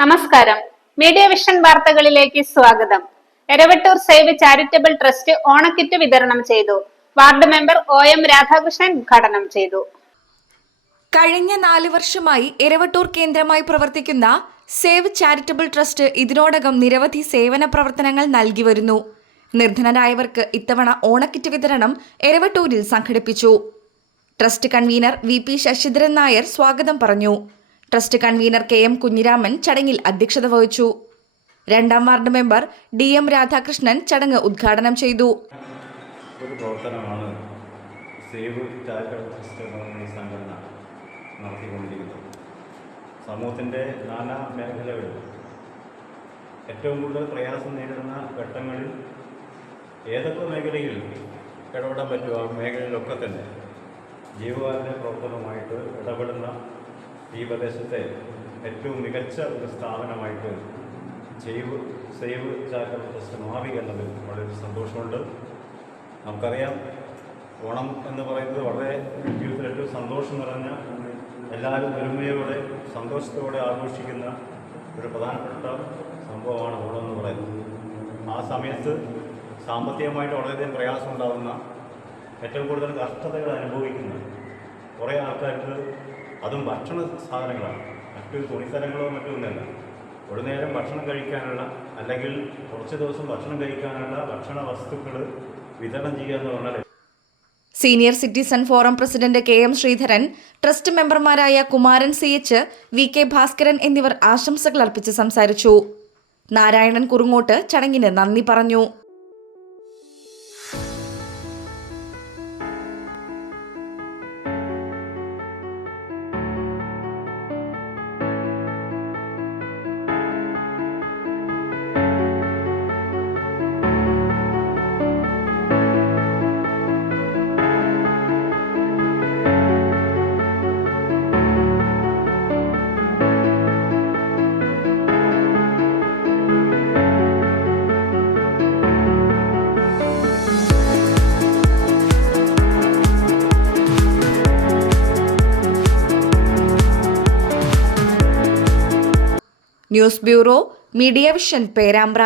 നമസ്കാരം. Media vision വാർത്തകളിലേക്ക് സ്വാഗതം. എരവട്ടൂർ സേവ് ചാരിറ്റബിൾ ട്രസ്റ്റ് ഓണക്കിറ്റ് വിതരണം ചെയ്തു. വാർഡ് മെമ്പർ OM രാധാകൃഷ്ണൻ ഉദ്ഘാടനം ചെയ്തു. കഴിഞ്ഞ 4 വർഷമായി എരവട്ടൂർ കേന്ദ്രമായി പ്രവർത്തിക്കുന്ന സേവ് ചാരിറ്റബിൾ ട്രസ്റ്റ് ഇതിനോടകം നിരവധി സേവന പ്രവർത്തനങ്ങൾ നൽകി വരുന്നു. നിർധനരായവർക്ക് ഇത്തവണ ഓണക്കിറ്റ് വിതരണം എരവട്ടൂരിൽ സംഘടിപ്പിച്ചു. Trust convener VP Sasidharan Nair സ്വാഗതം പറഞ്ഞു. ട്രസ്റ്റ് കൺവീനർ KM കുഞ്ഞിരാമൻ ചടങ്ങിൽ അധ്യക്ഷത വഹിച്ചു. 2ാം വാർഡ് മെമ്പർ DM രാധാകൃഷ്ണൻ ചടങ്ങ് ഉദ്ഘാടനം ചെയ്തു. ഒരു പ്രവർത്തനമാണ് സേവ് ചാരിറ്റബിൾ ട്രസ്റ്റ് എന്ന സംഘടന നടത്തിക്കൊണ്ടിരിക്കുന്നത്. സമൂഹത്തിൻ്റെ നാനാ മേഖലകളിൽ ഏറ്റവും കൂടുതൽ പ്രയാസം നേരിടുന്ന ഘട്ടങ്ങളിൽ ഏതൊക്കെ മേഖലയിൽ ഇടപെടാൻ പറ്റുമോ ആ മേഖലയിലൊക്കെ തന്നെ ജീവകാരുണ്യ പ്രവർത്തനവുമായിട്ട് ഇടപെടുന്ന ഈ പ്രദേശത്തെ ഏറ്റവും മികച്ച ഒരു സ്ഥാപനമായിട്ട് സേവ് ചാരിറ്റബിൾ ട്രസ്റ്റ് മാറി എന്നതിൽ വളരെ സന്തോഷമുണ്ട്. നമുക്കറിയാം, ഓണം എന്ന് പറയുന്നത് വളരെ ജീവിതത്തിൽ ഏറ്റവും സന്തോഷം നിറഞ്ഞ, എല്ലാവരും ഒരുമയോടെ സന്തോഷത്തോടെ ആഘോഷിക്കുന്ന ഒരു പ്രധാനപ്പെട്ട സംഭവമാണ് ഓണം എന്ന് പറയുന്നത്. ആ സമയത്ത് സാമ്പത്തികമായിട്ട് വളരെയധികം പ്രയാസം ഉണ്ടാകുന്ന, ഏറ്റവും കൂടുതൽ കഷ്ടതകൾ അനുഭവിക്കുന്ന കുറേ ആൾക്കാർക്ക്, അതും ഭക്ഷണ സാധനങ്ങളാണ്, മറ്റു തുണിത്തരങ്ങളോ മറ്റൊന്നല്ല, ഒരു നേരം ഭക്ഷണം കഴിക്കാനുള്ള അല്ലെങ്കിൽ കുറച്ച് ദിവസം ഭക്ഷണം കഴിക്കാനുള്ള ഭക്ഷണ വസ്തുക്കൾ വിതരണം ചെയ്യുക എന്ന് പറഞ്ഞാൽ. Senior citizen forum president KM Sreedharan, trust മെമ്പർമാരായ കുമാരൻ CH, VK ഭാസ്കരൻ എന്നിവർ ആശംസകൾ അർപ്പിച്ച് സംസാരിച്ചു. നാരായണൻ കുറുങ്ങോട്ട് ചടങ്ങിന് നന്ദി പറഞ്ഞു. News bureau, media vision, Perambra.